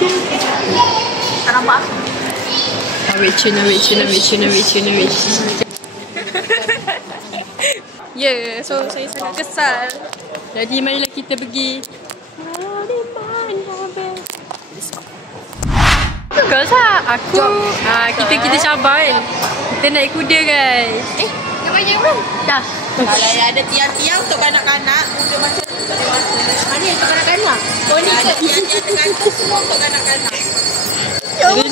Tak nampak. Awet cun. Ya, so saya sangat kesal. Jadi marilah kita pergi. Kau tak? Aku. Kita cabar kan. Kita naik kuda guys. Dah bayar belum? Dah. Kalau ada tiang-tiang untuk kanak-kanak, untuk macam mana untuk kanak-kanak? Oh ni ada tiang-tiang dengan semua untuk kanak-kanak. Ya Allah.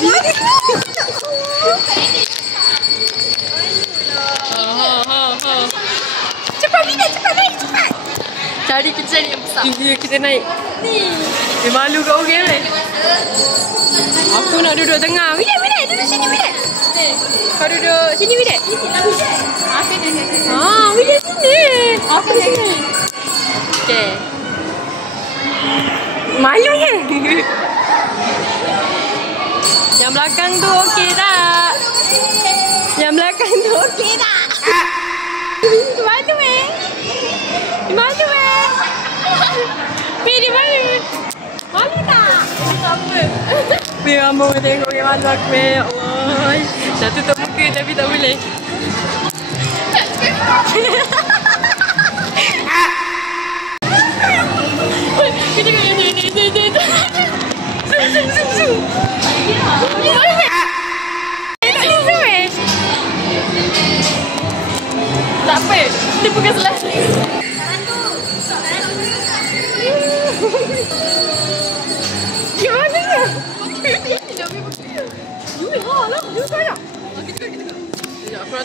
Cepat Mina, cepat naik, cepat. Cari kecil yang besar. Kita naik. Ni. Malu kat orang kan. Aku nak duduk tengah. Mina, duduk sini Mina. Kau duduk sini Mina. Mina sini. Aku sini. Okay. Malu je. Yang belakang tu okey tak? Yang belakang tu okey tak? Malu Malu Di malu. Malu tak? Apa? Biar mau tengok yang malu aku ya Allah. Dah tutup muka tapi tak boleh. Tak apa, dia bukan selesai. Gimana ya?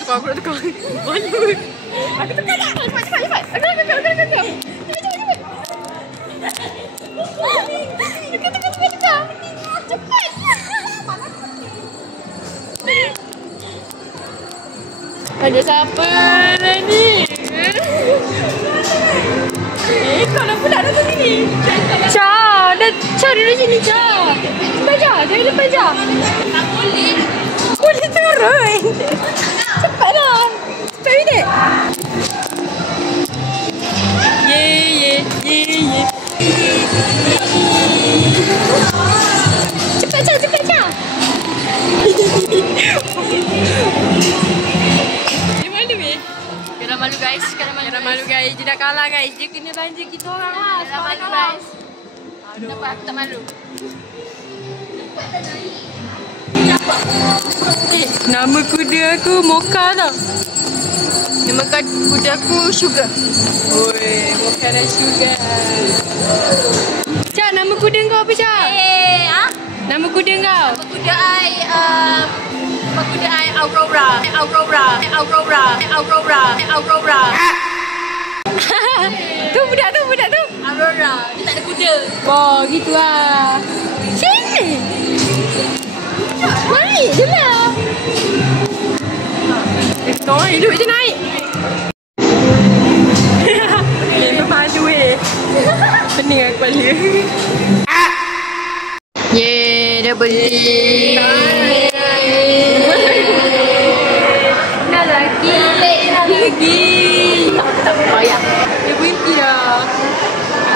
Aku nak tukar. Malu. Aku tukar tak? Cepat. Aku nak tukar. Cepat. Ada siapa lah ni? Kalau pula datang sini. Cha duduk sini Cha. Jangan depan Cha. Tak boleh. Boleh turun. Cepatlah. Cepat Widik. Ye. Cepat Cha. Kena malu guys. Dia dah kalah guys. Dia kena belanja kita orang lah. Kena malu guys. Kenapa aku tak malu? Nama kuda aku Mocha tau. Nama kuda aku Sugar. Oi, Mocha dan Sugar. Cak, nama kuda kau apa Cak? Nama kuda kau? Nama kuda I Aurora. Tu budak tu. Aurora. Dia tak ada kuda. Oh, gitu lah. Sini. Naik je lah. Kau hidup je naik. Memang malu pening aku kepala. Yeay, dah berhenti. Nak lagi. Tak payah. Dia berhenti dah.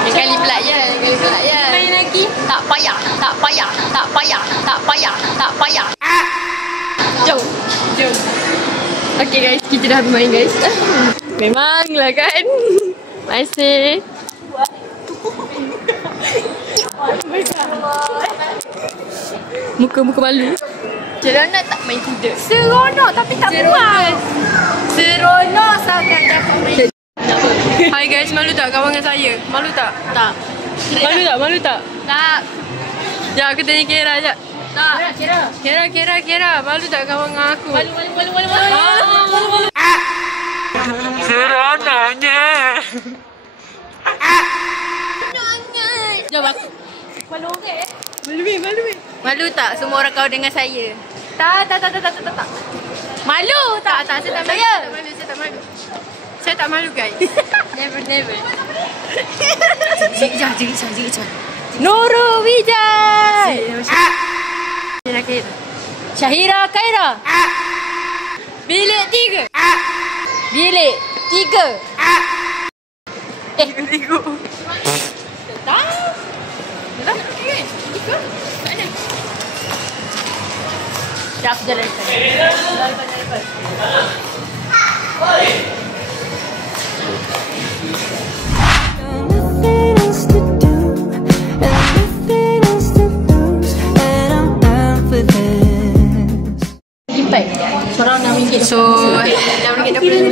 Yang kali pelak je. Main lagi. Tak payah. Jom. Okay guys, kita dah bermain guys. Memanglah kan. Masih. Muka malu. Seronok tak main kuda? Seronok tapi tak puas. Seronok sangat dapat main. Hai guys, malu tak kawan dengan saya? Malu tak? Tak. Malu tak? Tak. Sekejap aku tanya Kira sekejap. Tak. Kira. Malu tak kawan dengan aku? Malu. Seronoknya. Jom aku. Malu ke? Malu. Malu tak semua orang kawan dengan saya? Tak. Malu tak? Tak, saya tak malu. Saya tak malu guys. Never. Jika. Nurul Wijaya. Syahira Khaira. Bilik 3. Bilik 3. Tak. kan? Ikut. Kat mana? Dah aku jalan depan. Seorang RM6. So, RM6 dah puluh.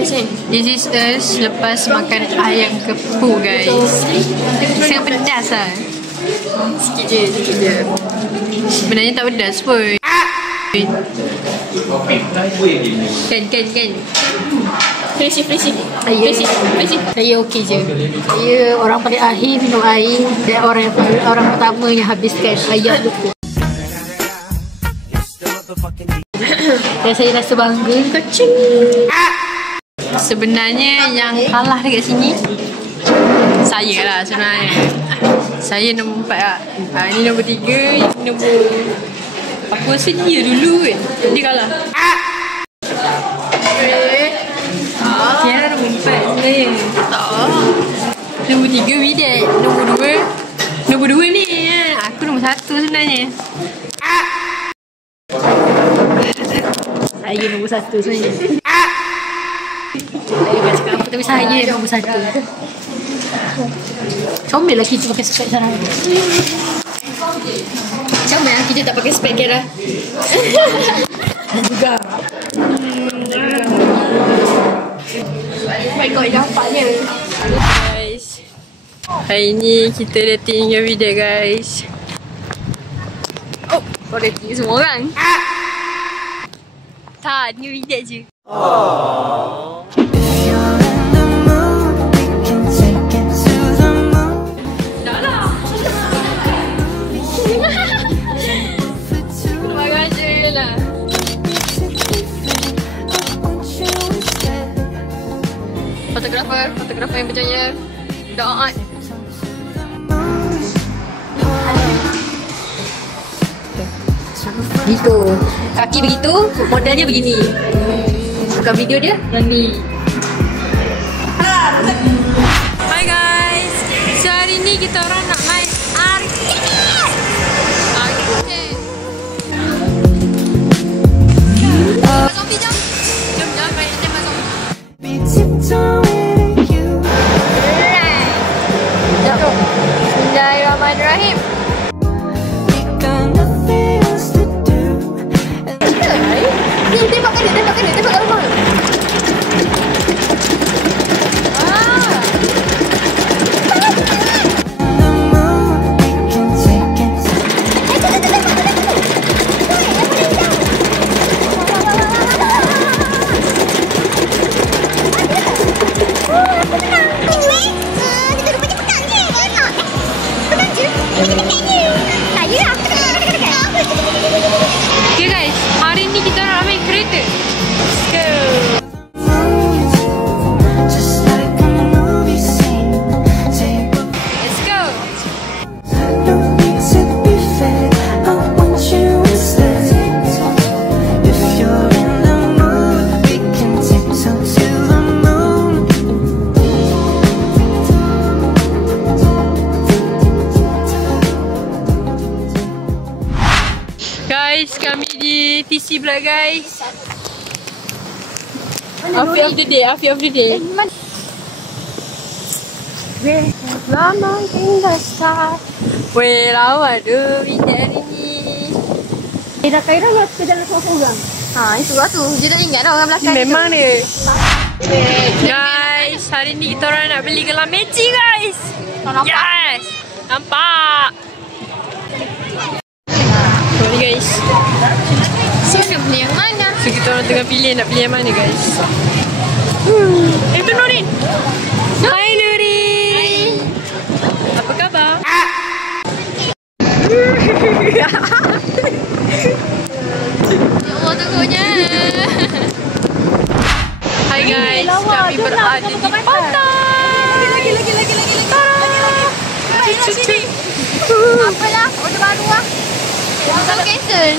This is us lepas makan ayam kepu guys. Sangat pedas lah. Sikit je. Sebenarnya tak pedas pun. Kan. Frisi. Saya okey je. Saya orang paling akhir minum air dan orang pertama yang habiskan ayam tu. Dan saya rasa bangga. Kacing. Sebenarnya yang kalah dekat sini saya lah sebenarnya. Saya nombor 4 lah. Ini nombor 3, ini nombor... Aku rasa dia dulu kan. Dia kalah. Dia lah nombor 4 sebenarnya. Tak. Nombor 3 Widat. Nombor 2 ni. Aku nombor 1 sebenarnya. Saya nombor 1 sebenarnya. Saya tak cakap apa tapi saya nombor 1. Comel lah kita pakai spek sekarang. Macam mana kita tak pakai spek Kira? Juga. Oh my god, dampaknya. Guys, hari ni kita dating dengan Widat guys. Oh, kau dating semua orang? Tak, ni Widat je. Dah lah. Keluarga je lah. Fotografer yang berjaya. Doa. Gitu. Kaki begitu, modelnya begini. Bukan video dia yang ni. Hi guys. So hari ni kita orang nak main arcade. Zombie jom. Jom main tembak zombie. Bismillahirrahmanirrahim. Tembak kalau okay guys, hari ni kita nak main kereta. Let's go. Let's go. Guys, kami di TC pula guys. Afi of the day. Lama tinggal star. Weh, lawa tu Widat hari ni. Dah Kaira nak ke jalan seorang-seorang. Itu lah tu. Dia tak ingat dah orang belakang. Memang dia. Guys, hari ni kita orang nak beli gelang magic guys. Yes. Nampak. Sorry guys. So nak beli yang mana? So kita orang tengah pilih nak beli yang mana guys. Itu Nurin. Hai Nurin. Apa khabar? Ya Allah takutnya. Hai guys, kami berada di pantai. Lagi. Apalah, order baru lah. Mau cancel.